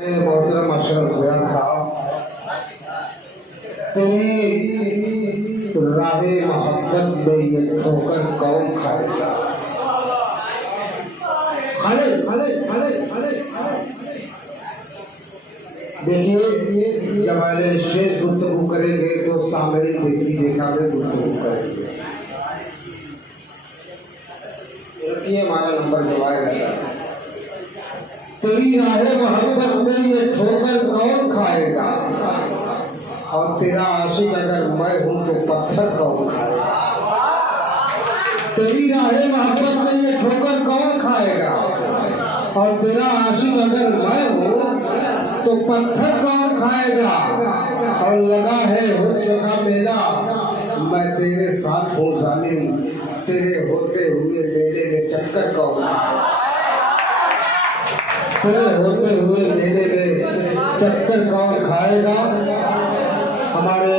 मोहतरम अशरफ ज़िया साहब, तेरी राहे मोहब्बत में ये ठोकर कौन खाएगा? खाले खाले खाले खाले देखिए, जब वाले शेष गुफ्तगू करेंगे तो सामने देखी देखा में गुफ्तगू करेंगे। ये हमारा नंबर जब आएगा, तेरी राहे मोहब्बत में ये ठोकर कौन खाएगा? और तेरा आशिक अगर मैं हूं तो पत्थर कौन खाएगा? तेरी राहे मोहब्बत में ये ठोकर कौन खाएगा? और तेरा आशिक अगर मैं हूं तो पत्थर कौन खाएगा? और लगा है हुस्न का मेला, मैं तेरे साथ हूँ जालिम, तेरे होते हुए मेले में चक्कर कौन खाएगा? तेरे होते हुए मेले में चक्कर कौन खाएगा? हमारे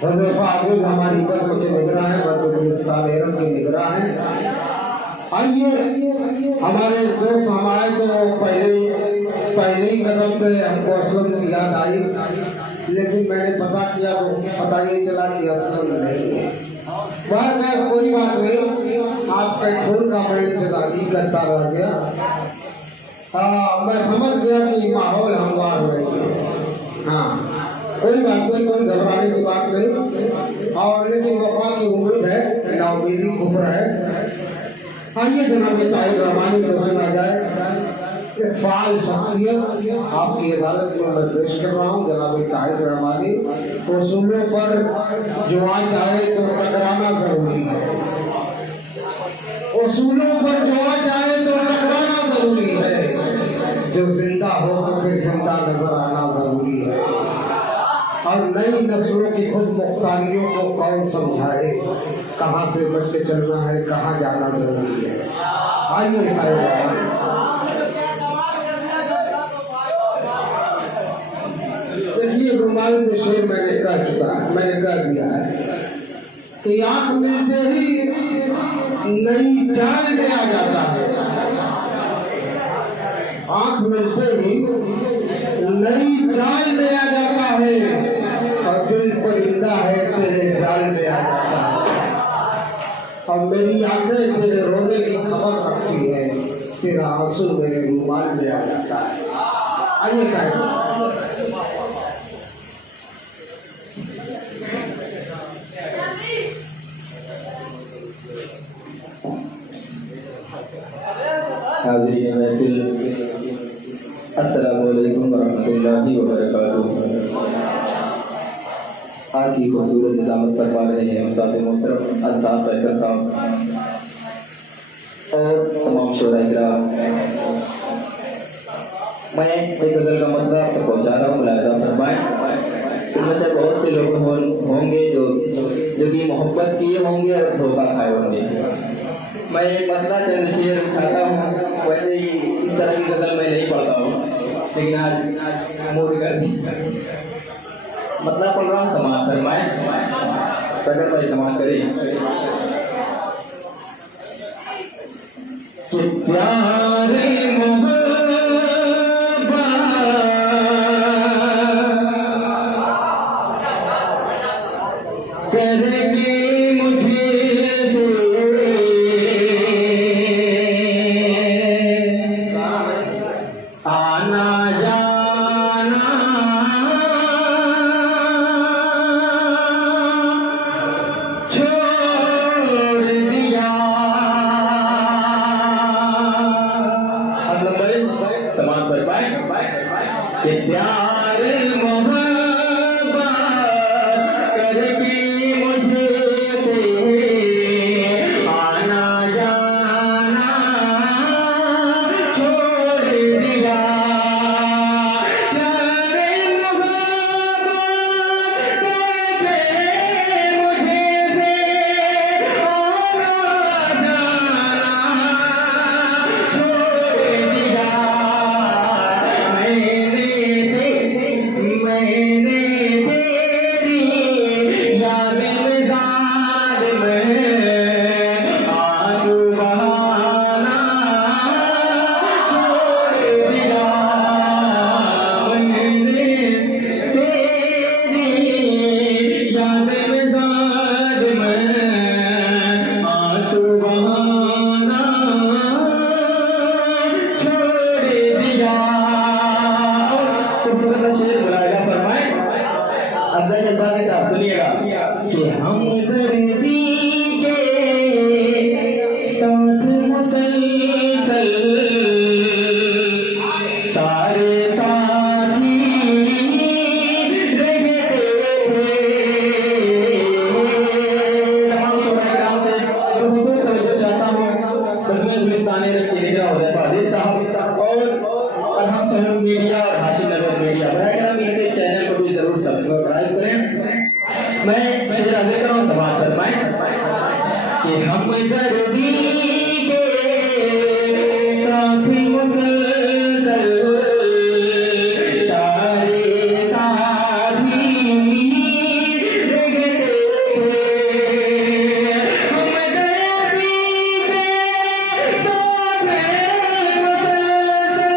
हुज़ैफा आज़िज़ हमारी बस के निगरान है, बदरुस्तान एरम के निगरान है। आइए हमारे दोस्त हमारे तो पहले ही कदम पे हमको असलम की याद आई, लेकिन मैंने पता किया तो पता ये चला कि असलम नहीं है। बार कोई बात नहीं, आप पेट्रोल का मैं इंतजार करता रह गया। मैं समझ गया कि माहौल हमवार है। हाँ, कोई बात नहीं, कोई घबराने की बात नहीं। और लेकिन वफा की उम्मीद है, नाउमीदी कुफ्र है। आइए जनाब ताहिर रहमानी से सुना जाए एक फाल शख्सियत आपकी अदालत में मैं पेश कर रहा हूँ। जनाब ताहिर रहमानी, उसूलों पर जो आ जाए तो टकराना जरूरी है। उसूलों पर जो आ जाए तो टकराना जरूरी है। जो जिंदा हो तो फिर जिंदा नजर आना जरूरी है। और नई नस्लों की खुद मुख्तारियों को कौन समझाए, कहाँ से बच के चलना है, कहाँ जाना जरूरी है। आइए देखिए, रुमाल में शेर मैंने कह दिया है कि आंख मिलते ही नई चाल में आ जाता है। आंख मिलते ही नई चाल में आ जाता है, और दिल परिंदा है तेरे जाल में आ जाता है। और मेरी आंखें तेरे रोने की खबर रखती है, तेरा आंसू मेरे रुमाल में आ जाता है। आइए हाज़रीन महफिल, अस्सलामु अलैकुम वरहमतुल्लाहि वबरकातुहू। आज की खूबसूरत निज़ामत फरमा रहे हैं उस्ताद मोहतरम अल्ताफ़ बैकर साहब और तमाम शोराए किराम। मैं एक गज़ल का मतलब आप तक पहुँचा रहा हूँ, मुलाहिज़ा फरमाएं। इनमें से बहुत से लोग होंगे जो कि मोहब्बत किए होंगे और धोखा खाए होंगे। मैं एक पतला चंद शेर उठाता हूँ। वैसे ही इस तरह की गज़ल मैं नहीं पढ़ता हूँ, लेकिन आज मूड कर दी, मतलब पढ़ रहा हूँ। समाज फरमाए, अगर भाई समाज करें। प्यारे मैं कि हम दर्दी के साथ मुसलसल सारे साथी रहते तमाम शोराए से प्रोफेसर तवज्जो चाहता हूँ बजमें गुलिस्तान रखी निगरान हुज़ैफ़ा अज़ीज़ साहब और हम सहयोग मीडिया और हाशिम नगर मीडिया बराबर इनके चैनल को भी जरूर सब्सक्राइब करें। मैं शेर आगे कर रहा हूँ समाज फरमाएं कि हम दर्दी के साथ मुसलसल सारे साथी रहते हम दर्दी के साथ मुसलसल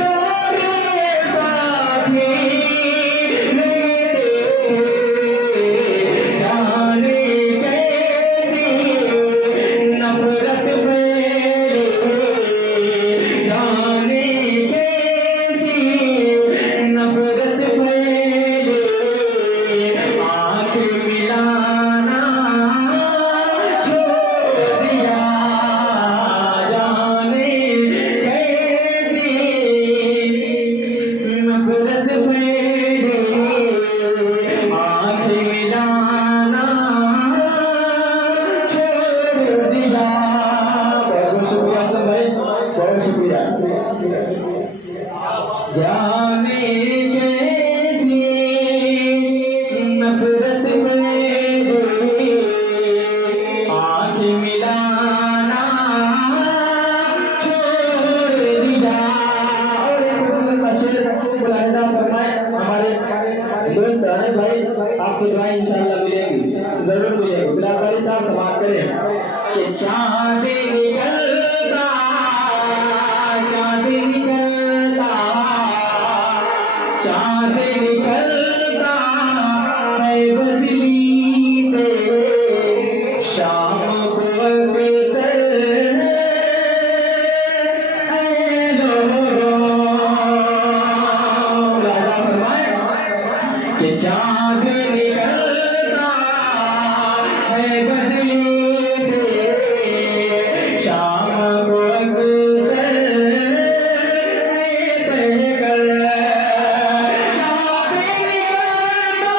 सारे साथी जाने कैसी नफरत फैले जाने कैसी नफरत फैले आँख मिलाना छोड़ दिया जाने कैसी नफरत फैले आँख मिलाना छोड़ दिया। बहुत शुक्रिया सब भाई बहुत शुक्रिया। जाने कैसी नफरत फैले आँख मिलाना छोड़ दिया। और एक खूबसूरत सा शेर मुलाहिजा फरमाए हमारे दोस्त अनिल भाई आपकी दुआएं इंशाअल्लाह मिलेंगी जरूर मिलेंगी। बिलाल भाई साहब समाप्त करें कि चांद निकलता चांद निकलता चांद निकलता है बदली से शाम को अक्सर है कि चांद निकलता है बदली से शाम को अक्सर तहकर चांद निकलता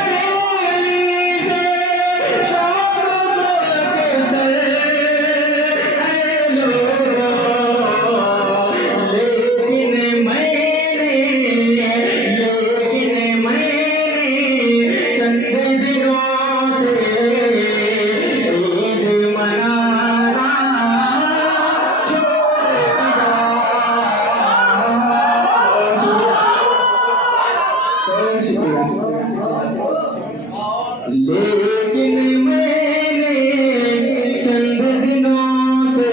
है बदली से शाम को अक्सर लेकिन मैंने चंद दिनों से ईद मनाना छोड़ दिया। बहुत शुक्रिया। लेकिन मैंने चंद दिनों से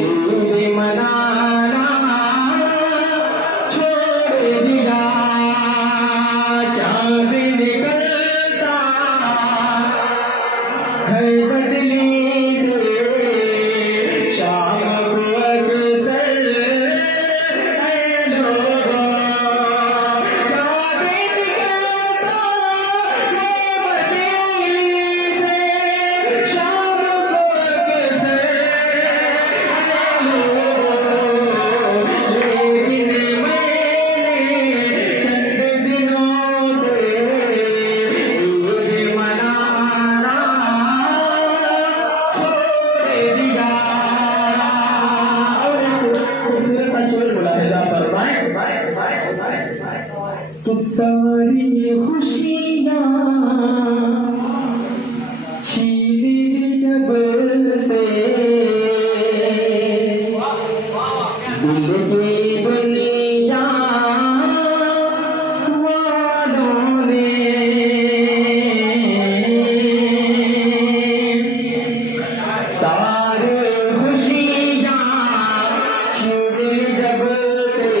ईद मनाना छोड़ दिया। चांद निकलता है बदली से शाम को अक्सर है लोगों। चांद निकलता है बदली से शाम को अक्सर है लोगों। लेकिन मैंने चंद दिनों से ईद मनाना छोड़ दिया। और एक खूबसूरत सा शेर मुलाहिजा फरमाएं कि सारी खुशियाँ छीन ली जब से दिल की दुनिया वालों ने सारी खुशियाँ छीन ली जब से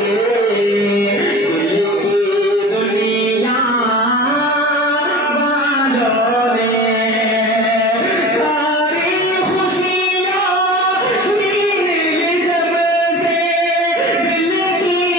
दिल की दुनिया वालों ने सारी खुशियाँ छीन ली जब से दिल की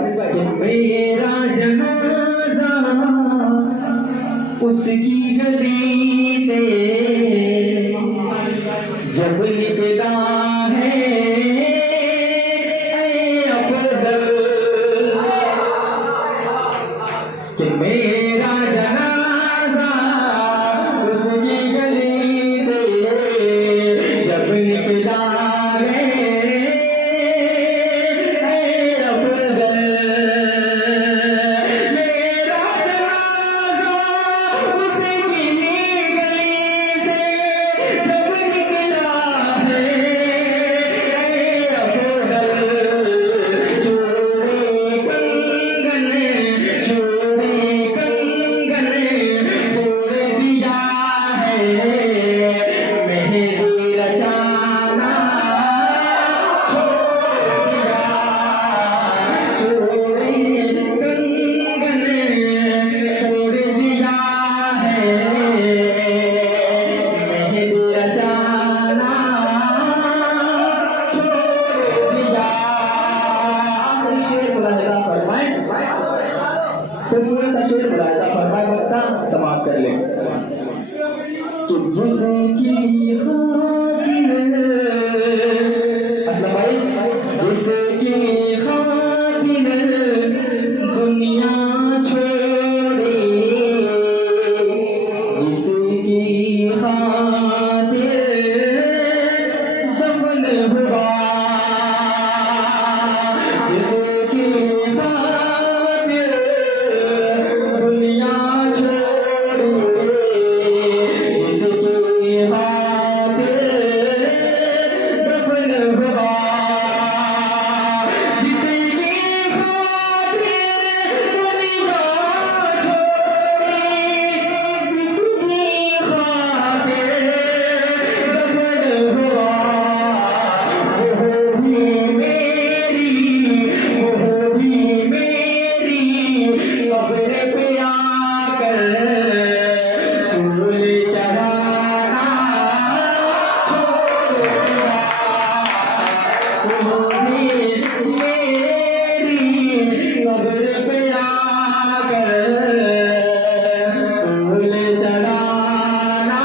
कि मेरा जनाजा उसकी गली से जब निकला है अफजल, कि मेरा जनाजा उसकी गली से जब निकला है अफजल, मेरा जनाजा उसकी गली से जब निकला है अफजल, चूड़ी कंगन छोड़ दिया है, मेहंदी रचाना छोड़ दिया, चूड़ी कंगन छोड़ दिया है, मेहंदी रचाना छोड़ दिया। आखिरी शेर मुलाहिजा फरमाए, खूबसूरत सा शेर मुलाहिजा फरमाए, वक्ता समाप्त कर ले। कि जिसकी खातिर असलम भाई, जिसकी खातिर दुनिया छोड़ी, जिसकी खातिर दफन हुआ, जिसकी खातिर दुनिया छोड़ी, जिसकी खातिर दफन हुआ, जिसकी खातिर दुनिया छोड़ी, जिसकी खातिर दफन हुआ, वो भी मेरी कब्र पे आकर फूल चढ़ाना छोड़ दिया, वो भी मेरी कब्र पे आकर फूल चढ़ाना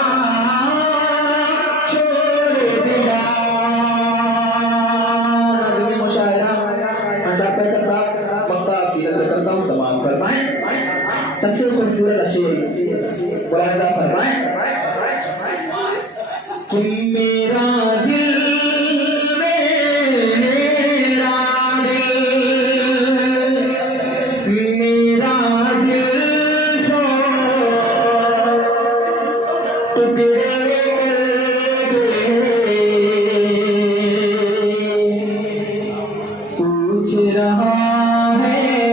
छोड़ दिया। नज़्म मुशायरा अंदाज़ का साथ वक्ता की नज़र करता हूँ, समाप्त फरमाएं। सबसे खूबसूरत शेर मुलाहिजा फरमाएं कि मेरा दिल, मेरा दिल सो टुकड़े पूछ रहा है